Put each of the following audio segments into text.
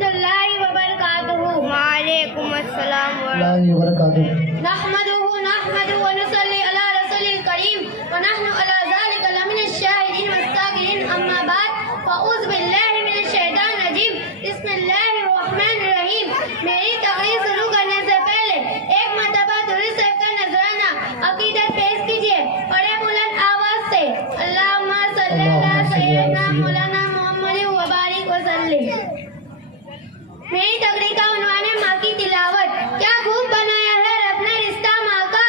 रहमतुल्लाहि व बरकातुहू। वालेकुम अस्सलाम नहमदुहु व नुसल्ली अला रसूलिल करीम व नहनु अला ज़ालिका लमिनश शाहिदीन वस्तागिरीन। अम्मा बाद फ़अऊज़ु बिल्लाहि मिनश शैतानिर रजीम। बिस्मिल्लाहिर रहमानिर रहीम। मेरी तकरीर शुरू करने से पहले एक मरतबा दुरूद शरीफ का नजराना अकीदत पेश कीजिए। बड़े बुलंद आवाज से अल्लाहुम्मा सल्ली अला सय्यिदना मौलाना मुहम्मद व बारिक व सल्लिम। मेरी तकरीर का उन्वान है माँ की तिलावत। क्या खूब बनाया है रब ने रिश्ता माँ का,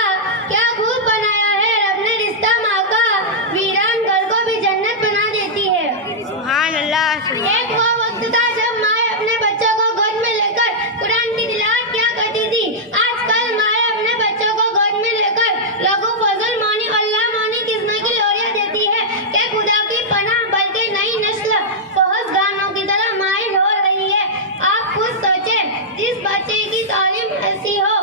क्या खूब बनाया है रब ने रिश्ता माँ का, वीरान घर को भी जन्नत बना देती है। सुभान अल्लाह। एक वो वक्त था जब माँ अपने बच्चों को गोद में लेकर कुरान की तिलावत किया करती थी। आजकल माँ अपने बच्चों को गोद में लेकर लघु फजल मौनी अल्लाह मौनी किस्म की लोरियां देती है कि खुदा की पनाह, बल्कि नई नस्ल फहश गानों की तरह माहिर हो रही है। आप खुद सोचें, जिस बच्चे की तालीम ऐसी हो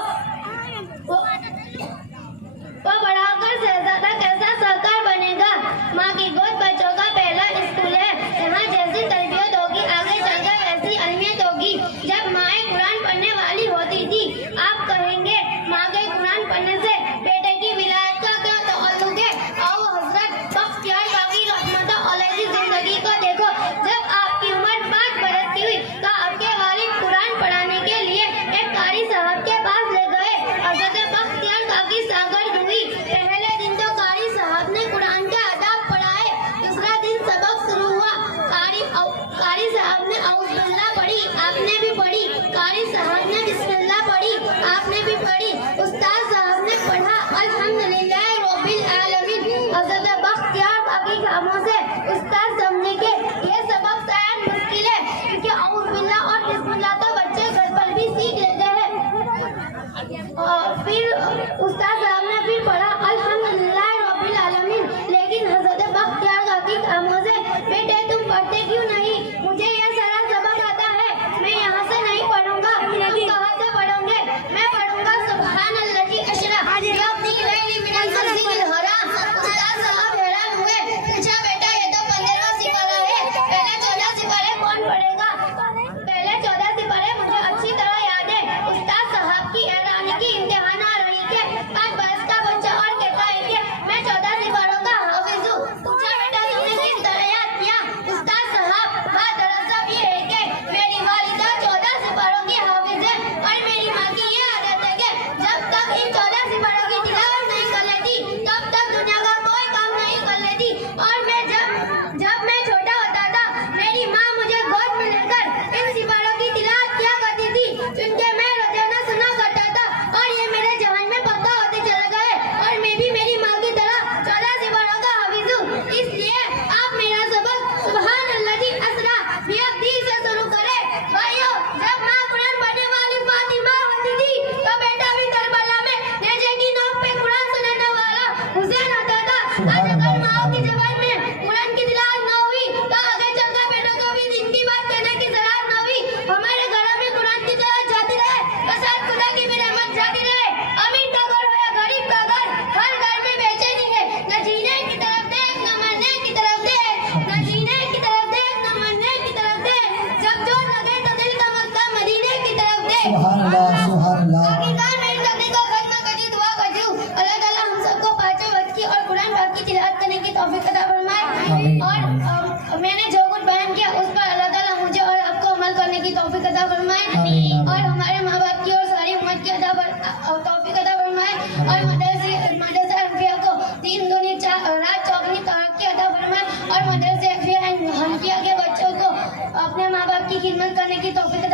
वो बढ़ाकर शहजादा कैसा सरकार बनेगा। माँ की गोद बच्चों का पहला स्कूल है। यहाँ जैसी तरबियत होगी आगे चलकर वैसी अहमियत होगी। जब माएँ कुरान पढ़ने वाली होती थी, आप कहेंगे माँ के कुरान पढ़ने से बेटे की विलायत का क्या ताल्लुक है। आओ हजरत बख्तियार काकी रहमतुल्लाह अलैह की जिंदगी को देखो। जब आपकी उम्र 5 बरस की हुई तो आपके वालिद कुरान पढ़ाने के लिए एक कारी साहब के पास ले गए। हजरत बख्तियार काकी शागिर्द हुई। पहले दिन तो कारी साहब ने कुरान के आदाब पढ़ाए। दूसरा दिन सबक शुरू हुआ। कारी साहब ने औज़ बिल्लाह पढ़ी, आपने भी पढ़ी। कारी साहब ने बिस्मिल्लाह पढ़ी, आपने भी पढ़ी। उस्ताद साहब ने पढ़ा अल्हम्दुलिल्लाह रब्बिल आलमीन। हजरत बख्तियार काकी खामोश से उस्ताद समझे के ये सबक शायद मुश्किल है, क्योंकि औज़ बिल्लाह और बिस्मिल्लाह तो बच्चे घर पर भी सीख लेते हैं। और फिर उस्ताद साहब ने फिर पढ़ा अल्हम्दुलिल्लाह रब्बिल आलमीन। लेकिन हजरत बख्तियार काकी खामोश से, बेटे तुम पढ़ते क्यों नहीं? मुझे यह सारा सबक आता है, मैं यहाँ से नहीं पढ़ूंगा। तुम कहाँ से पढ़ोगे? मैं पढ़ूंगा सुब्हानल्लाज़ी अशरा बिहम्दिही मिनल मस्जिदिल हराम। उस्ताद साहब हैरान हुए, पूछा बेटा ये तो 15वां सिपारा है, पहले 14 सिपारे कौन पढ़ेगा? पहले 14 सिपारे मुझे अच्छी तरह याद है। उस्ताद साहब की हैरानी की इंतहा ना रही कि 5 बरस का बच्चा और कहता है कि मैं 14 सिपारों का हाफिज हूँ। पूछा बेटा तुमने किस तरह याद किया? उस्ताद साहब बात दरअसल ये है कि मेरी वालिदा 14 सिपारों की हाफिज है और मेरी माँ की ये आदत है कि जब तक इन 14 सिपारों की तिलावत नहीं कर लेती तब तक दुनिया का कोई काम नहीं कर लेती। और मैं जब मैं छोटा होता था, मेरी माँ मुझे गोद में लेकर इन सिपारों की तिलावत किया करती थी, जिनके मैं रोजाना सुना करता था और ये मेरे जहन में पक्का होते चले गए और मैं भी मेरी माँ की तरह 14 सिपारों का हाफिज हूँ। इसलिए आप मेरा सबक सुब्हानल्लाज़ी असरा बिहम्दिही से शुरू करें। भाइयों, जब माँ कुरान पढ़ने वाली फातिमा होती थी तो बेटा भी करबला में नेज़े की नोक पे कुरान सुनाने वाला हुसैन होता था। आज अगर माँ की ज़बान में कुरान की तिलावत न हुई तो आगे चलकर बेटों को भी दिन की बात कहने की ज़रूरत न हुई। हमारे घरों में कुरान की तिलावत जाती रहे तो शायद खुदा की भी रहमत जाती रहे। अमीर का घर हो या गरीब का घर, हर घर में बेचैनी है। न जीने की तरफ देख न मरने की तरफ देख, न जीने की तरफ देख न मरने की तरफ देख, जब जो लगे तो दिल का मक्का मदीने की तरफ देख। आखिरकार मेरी तकलीफ को खत्म करती दुआ करती हूँ, अल्लाह ताला हम सबको 5 वक्त की और कुरान पाक की तिलावत करने की तौफीक अता फरमाए। और मैंने जो कुछ बयान किया उस पर अल्लाह ताला मुझे और आपको अमल करने की तौफीक अता फरमाए और हमारे माँ बाप की और सारी उम्मत की तौफीक अता फरमाए और मदरसा हनफिया को दिन दुनी रात चौगनी तरक्की अता फरमाए और मदरसा हनफिया के बच्चों को अपने माँ बाप की खिदमत करने की तौफीक